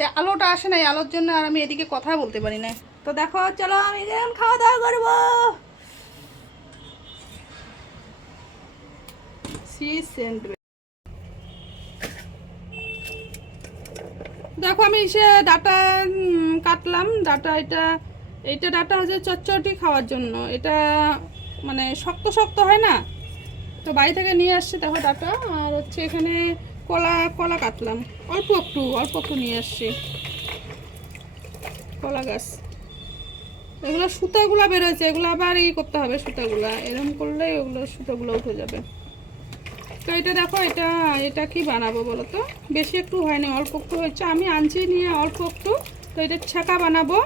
এই আলোটা আসে না, এই আলোর জন্য আর আমি এদিকে কথা বলতে পারি না। তো দেখো চলো আমি এখন খাওয়া দাওয়া করবো। দেখো আমি সে ডাটা কাটলাম। ডাটা এটা এইটা ডাটা হচ্ছে চচ্চড়ি খাওয়ার জন্য। এটা মানে শক্ত শক্ত হয় না, তো বাড়ি থেকে নিয়ে আসছে। দেখো ডাটা। আর হচ্ছে এখানে কলা কলা কাটলাম, অল্প একটু অল্প একটু নিয়ে আসছি। কলা গাছ, এগুলো সুতাগুলো বেরোচ্ছে, এগুলো আবার ই করতে হবে। সুতাগুলা এরকম করলে ওগুলো সুতাগুলো উঠে যাবে। তো এটা দেখো, এটা এটা কি বানাবো বলো তো? বেশি একটু হয়নি, অল্প একটু হয়েছে। আমি আনছি নিয়ে অল্প একটু। তো এটা ছাকা বানাবো।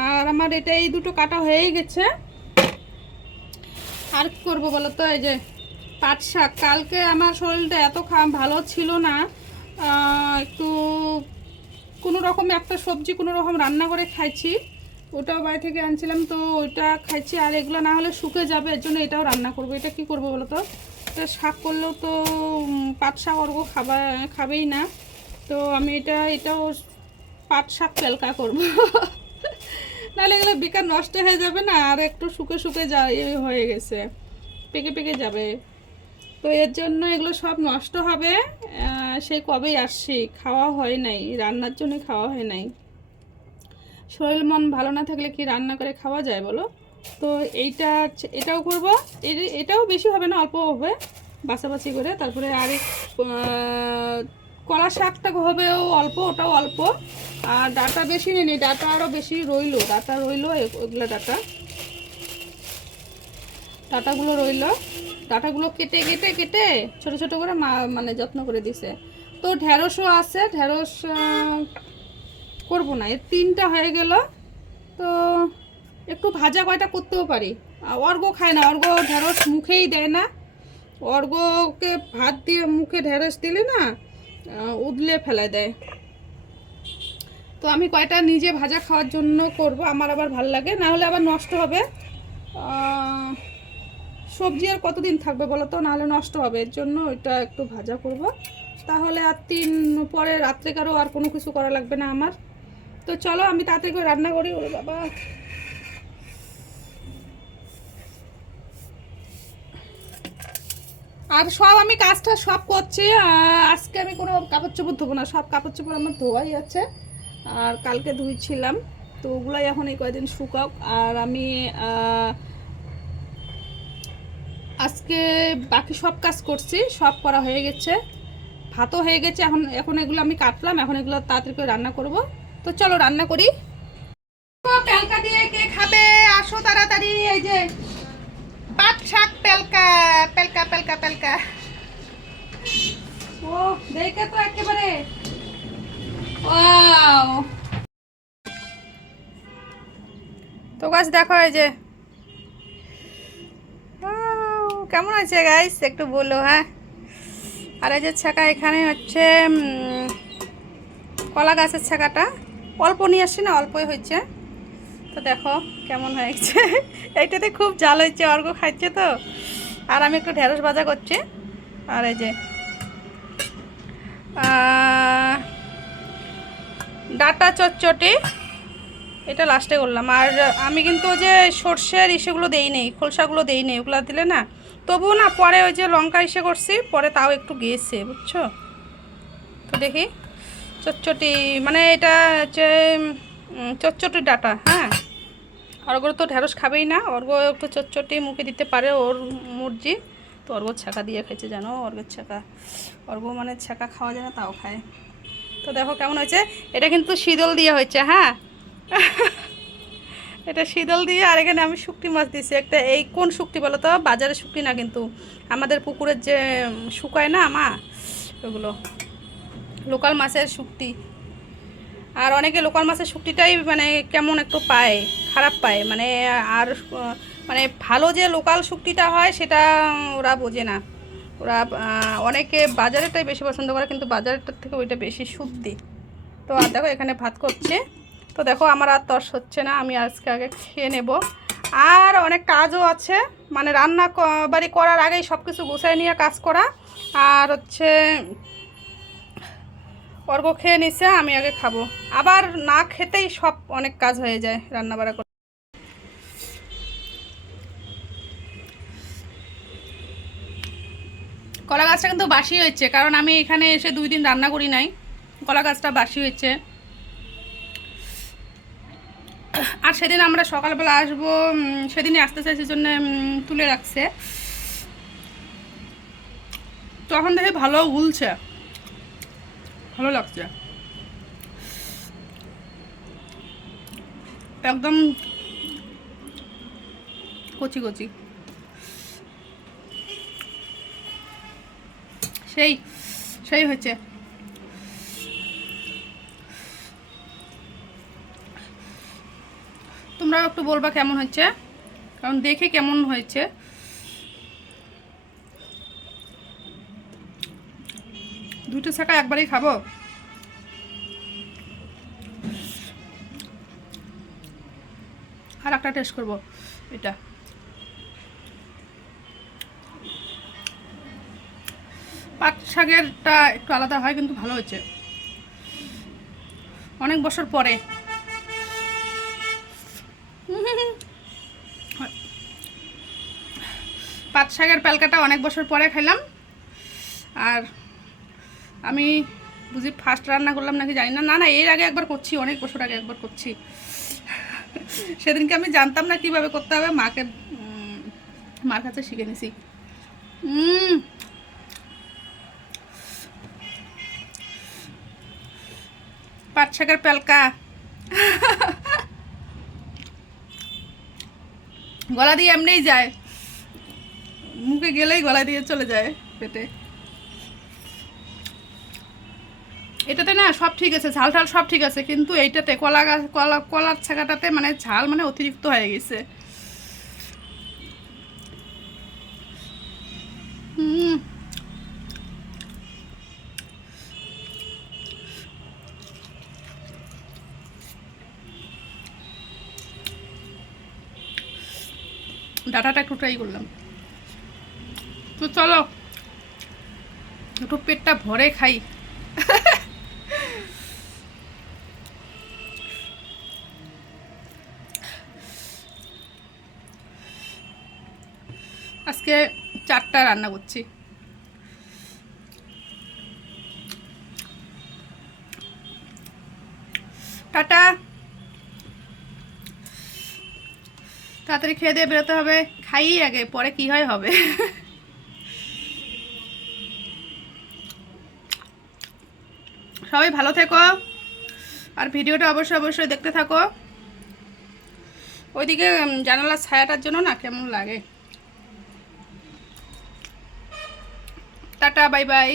আর আমার এটা এই দুটো কাটা হয়েই গেছে। আর কি করবো বলো তো? এই যে পাট শাক, কালকে আমার শরীরটা এত ভালো ছিল না, একটু কোনো রকম একটা সবজি কোনো রকম রান্না করে খাইছি। ওটাও বাড়ি থেকে আনছিলাম, তো ওইটা খাইছি। আর এগুলো না হলে শুকে যাবে, এর জন্য এটাও রান্না করবো। এটা কি করবো বলো তো? এটা শাক করলেও তো পাট শাক অর্ঘ খাবেই না। তো আমি এটাও পাট শাক পেলকা করবো। নাহলে এগুলো বেকার নষ্ট হয়ে যাবে না, আর একটু শুকে শুকে হয়ে গেছে, পেকে পেকে যাবে। তো এর জন্য এগুলো সব নষ্ট হবে। সেই কবেই আসছি, খাওয়া হয় নাই, রান্নার জন্য খাওয়া হয় নাই। শরীর মন ভালো না থাকলে কি রান্না করে খাওয়া যায় বলো? তো এটাও করব। এটাও বেশি হবে না, অল্প হবে, বাছাবাছি করে। তারপরে আরেক কলা শাকটা হবেও অল্প, ওটাও অল্প। আর ডাটা বেশি নেই, ডাটা আরও বেশি রইলো, ডাটা রইলো, ওগুলো ডাটাগুলো রইলো। ডাটাগুলো কেটে কেটে কেটে ছোট ছোট করে মানে যত্ন করে দিছে। তো ঢেঁড়সও আছে, ঢেঁড়স করবো না, এর 3টা হয়ে গেল। তো একটু ভাজা কয়টা করতেও পারি। অর্ঘ খায় না, অর্ঘ ঢেঁড়স মুখেই দেয় না। অর্ঘকে ভাত দিয়ে মুখে ঢেঁড়স দিলে না উদলে ফেলে দেয়। তো আমি কয়টা নিজে ভাজা খাওয়ার জন্য করব, আমার আবার ভাল লাগে, না হলে আবার নষ্ট হবে। সবজি আর কতদিন থাকবে বলো তো? নাহলে নষ্ট হবে, এর জন্য ওইটা একটু ভাজা করব। তাহলে আর পরে রাত্রেকারও আর কোনো কিছু করা লাগবে না আমার। তো চলো আমি তাড়াতাড়ি করে রান্না করি। ওরে বাবা, আর সব আমি কাজটা সব করছি। আজকে আমি কোনো কাপড় চোপড় ধোবো না, সব কাপড় চোপড় আমার ধোয়াই আছে। আর কালকে ধুইছিলাম, তো ওগুলাই এখন এই কয়েকদিন শুকাওক। আর আমি আজকে বাকি সব কাজ করছি, সব করা হয়ে গেছে, ভাতও হয়ে গেছে। এখন এখন এগুলো আমি কাটলাম, এখন এগুলো তাড়াতাড়ি করে রান্না করব। তো চলো রান্না করি। পেলকা দিয়ে কে খাবে? আসো তাড়াতাড়ি। এই যে পাট শাক পেলকা, পেলকা পেলকা পেলকা। ও দেখে তো একেবারে ওয়াও। তো গাছ দেখো, এই যে কেমন আছে গাইস একটু বলো হ্যাঁ। আর এই যে ছাকা, এখানে হচ্ছে কলা গাছের ছাকাটা অল্প নিয়ে আসছি না, অল্পই হয়েছে। তো দেখো কেমন হয়েছে। এইটাতে খুব জাল হয়েছে, অর্ঘ খাচ্ছে তো। আর আমি একটু ঢেঁড়স ভাজা করছি। আর এই যে ডাটা চচ্চটি, এটা লাস্টে করলাম। আর আমি কিন্তু ওই যে সর্ষের ইসেগুলো দেই নেই, খোলসাগুলো দেই নেই, ওগুলো দিলে না তবুও না পরে ওই যে লঙ্কা ইসে করছি, পরে তাও একটু গিয়েছে বুঝছো। তো দেখি চচ্চটি, মানে এটা হচ্ছে চচ্চটির ডাটা। হ্যাঁ, অর্ঘ তো ঢেঁড়স খাবেই না, অর্ঘ একটু চচ্চটি মুখে দিতে পারে, ওর মর্জি। তো অর্ঘ ছাকা দিয়ে খেয়েছে জানো, অর্ঘের ছাকা। অর্ঘ মানে ছাকা খাওয়া যায় না, তাও খায়। তো দেখো কেমন হয়েছে। এটা কিন্তু শীতল দিয়ে হয়েছে, হ্যাঁ। এটা শীতল দিয়ে। আর এখানে আমি শুকটি মাছ দিয়েছি একটা। এই কোন শুকটি বলো তো? বাজারের শুকটি না কিন্তু, আমাদের পুকুরের যে শুকায় না মা, ওগুলো লোকাল মাছের শুকটি। আর অনেকে লোকাল মাছের শুকটিটাই মানে কেমন একটু পায়, খারাপ পায় মানে। আর মানে ভালো যে লোকাল শুকটিটা হয় সেটা ওরা বোঝে না। ওরা অনেকে বাজারেরটাই বেশি পছন্দ করে, কিন্তু বাজারেরটার থেকে ওইটা বেশি শুদ্ধি। তো আর দেখো এখানে ভাত করছে। তো দেখো আমার আর তর্স হচ্ছে না, আমি আজকে আগে খেয়ে নেব। আর অনেক কাজও আছে, মানে রান্না বাড়ি করার আগেই সব কিছু গুছাই নিয়ে কাজ করা। আর হচ্ছে অর্ঘ খেয়ে নিছে, আমি আগে খাবো। আবার না খেতেই সব অনেক কাজ হয়ে যায় রান্না বাড়া করে। কলা গাছটা কিন্তু বাসি হয়েছে, কারণ আমি এখানে এসে 2 দিন রান্না করি নাই। কলা গাছটা বাসি হয়েছে। আর সেদিন আমরা সকালবেলা আসবো, সেদিনই আসতে চাইছি জন্য তুলে রাখছে। তখন দেখে ভালো গুলছে, ভালো লাগছে, একদম কচি কচি, সেই সেই হচ্ছে। তোমরাও একটু বলবা কেমন হচ্ছে, কারণ দেখে কেমন হয়েছে। দুটো শাখা একবারই খাবো। আর একটা টেস্ট করবো এটা। পাট শাকেরটা একটু আলাদা হয়, কিন্তু ভালো হয়েছে অনেক বছর পরে। পাট শাকের প্যালকাটা অনেক বছর পরে খাইলাম। আর আমি বুঝি ফার্স্ট রান্না করলাম নাকি জানি না, না না এর আগে একবার করছি, অনেক বছর আগে একবার করছি। সেদিনকে আমি জানতাম না কিভাবে করতে হবে, মার কাছে শিখে নিছি। পাট শাকের প্যালকা গলা দিয়ে এমনিই যায়, মুখে গেলেই গলা দিয়ে চলে যায় পেটে। এটাতে না সব ঠিক আছে, ঝাল ঝাল সব ঠিক আছে, কিন্তু এইটাতে কলার ছাকাটাতে মানে ঝাল মানে অতিরিক্ত হয়ে গেছে। ডাটাটা একটু ট্রাই করলাম। তো চলো একটু পেটটা ভরে খাই। আজকে 4টা রান্না করছি। টাটা, তাড়াতাড়ি খেয়ে দিয়ে বেরোতে হবে। খাই আগে, পরে কি হয় হবে। সবাই ভালো থেকো, আর ভিডিওটা অবশ্যই অবশ্যই দেখতে থাকো। ওইদিকে জানালার ছায়াটার জন্য না কেমন লাগে। Tata, bye bye.